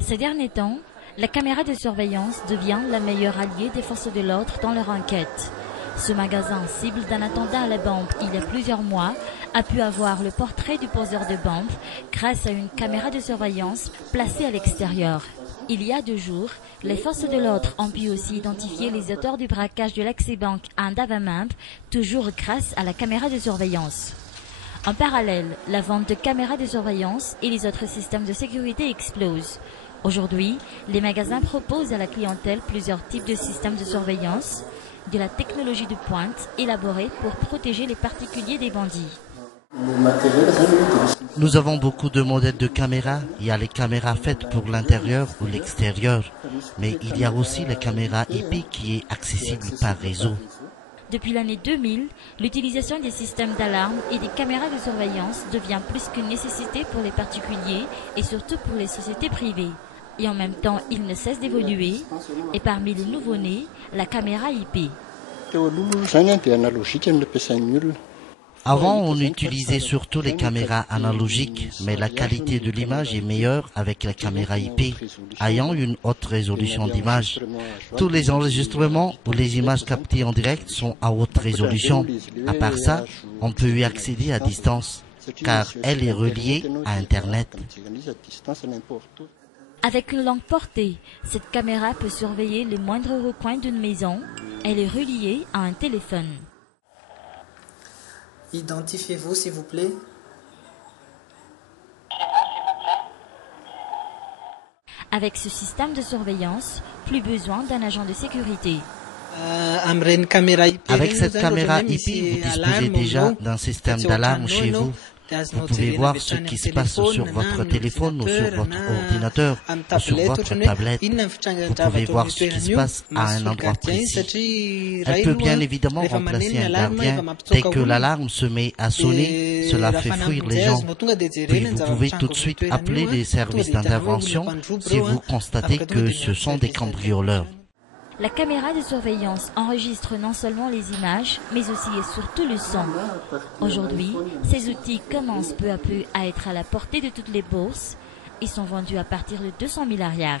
Ces derniers temps, la caméra de surveillance devient la meilleure alliée des forces de l'ordre dans leur enquête. Ce magasin cible d'un attentat à la bombe il y a plusieurs mois a pu avoir le portrait du poseur de bombe grâce à une caméra de surveillance placée à l'extérieur. Il y a 2 jours, les forces de l'ordre ont pu aussi identifier les auteurs du braquage de l'Axi-Bank à Ndavamambe, toujours grâce à la caméra de surveillance. En parallèle, la vente de caméras de surveillance et les autres systèmes de sécurité explosent. Aujourd'hui, les magasins proposent à la clientèle plusieurs types de systèmes de surveillance, de la technologie de pointe élaborée pour protéger les particuliers des bandits. Nous avons beaucoup de modèles de caméras. Il y a les caméras faites pour l'intérieur ou l'extérieur. Mais il y a aussi la caméra IP qui est accessible par réseau. Depuis l'année 2000, l'utilisation des systèmes d'alarme et des caméras de surveillance devient plus qu'une nécessité pour les particuliers et surtout pour les sociétés privées. Et en même temps, il ne cesse d'évoluer. Et parmi les nouveaux-nés, la caméra IP. Avant, on utilisait surtout les caméras analogiques, mais la qualité de l'image est meilleure avec la caméra IP, ayant une haute résolution d'image. Tous les enregistrements ou les images captées en direct sont à haute résolution. À part ça, on peut y accéder à distance, car elle est reliée à Internet. Avec une longue portée, cette caméra peut surveiller les moindres recoins d'une maison. Elle est reliée à un téléphone. Identifiez-vous, s'il vous plaît. Avec ce système de surveillance, plus besoin d'un agent de sécurité. Avec cette caméra IP, vous disposez déjà d'un système d'alarme chez vous. Vous pouvez voir ce qui se passe sur votre téléphone ou sur votre ordinateur ou sur votre tablette. Vous pouvez voir ce qui se passe à un endroit précis. Elle peut bien évidemment remplacer un gardien. Dès que l'alarme se met à sonner, cela fait fuir les gens. Puis vous pouvez tout de suite appeler les services d'intervention si vous constatez que ce sont des cambrioleurs. La caméra de surveillance enregistre non seulement les images, mais aussi et surtout le son. Aujourd'hui, ces outils commencent peu à peu à être à la portée de toutes les bourses et sont vendus à partir de 200 000 $.